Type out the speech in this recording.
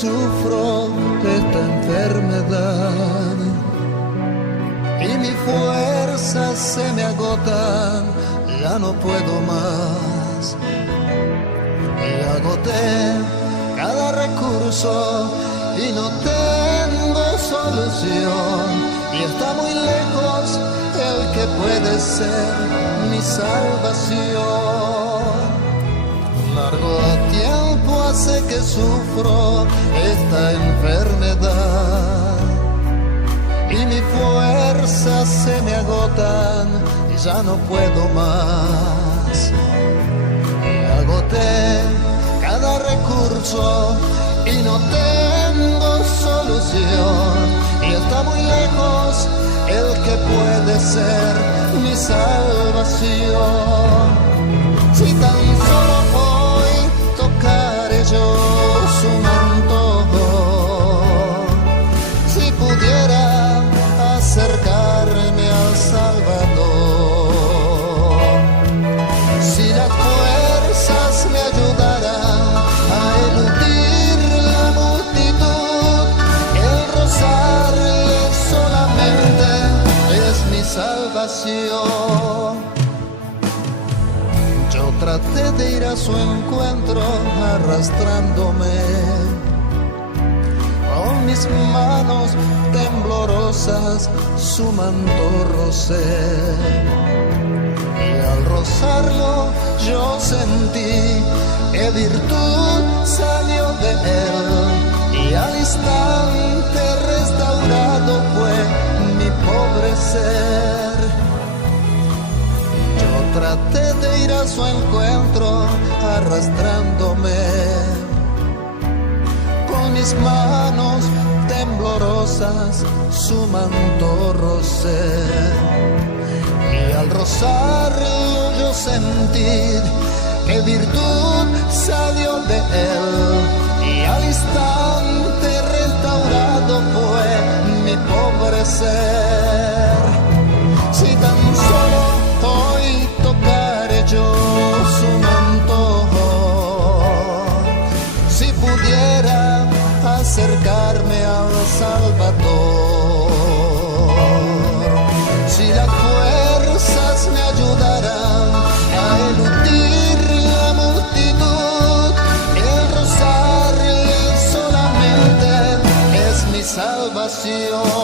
sufro esta enfermedad y mis fuerzas se me agotan, ya no puedo más. Y agoté cada recurso y no tengo solución, y está muy lejos el que puede ser mi salvación. Largo tiempo hace que sufro esta enfermedad y mis fuerzas se me agotan y ya no puedo más. Y agoté cada recurso y no tengo solución, y está muy lejos el que puede ser mi salvación. Si tan solo hoy tocaré yo su manto, si pudiera acercarme al Salvador, si las fuerzas me ayudaran a eludir la multitud, el rozarle solamente es mi salvación. Yo traté de ir a su encuentro arrastrándome, con mis manos temblorosas su manto rocé, y al rozarlo yo sentí que virtud salió de él, y al instante restaurado fue mi pobre ser. Yo traté de ir a su encuentro arrastrándome, con mis manos temblorosas su manto rocé, y al rozarlo yo sentí que virtud salió de él, y al instante restaurado fue mi pobre ser. Si tan solo hoy tocaré yo su manto, si pudiera acercarme al Salvador, si las fuerzas me ayudaran a eludir la multitud, el rozarle solamente es mi salvación.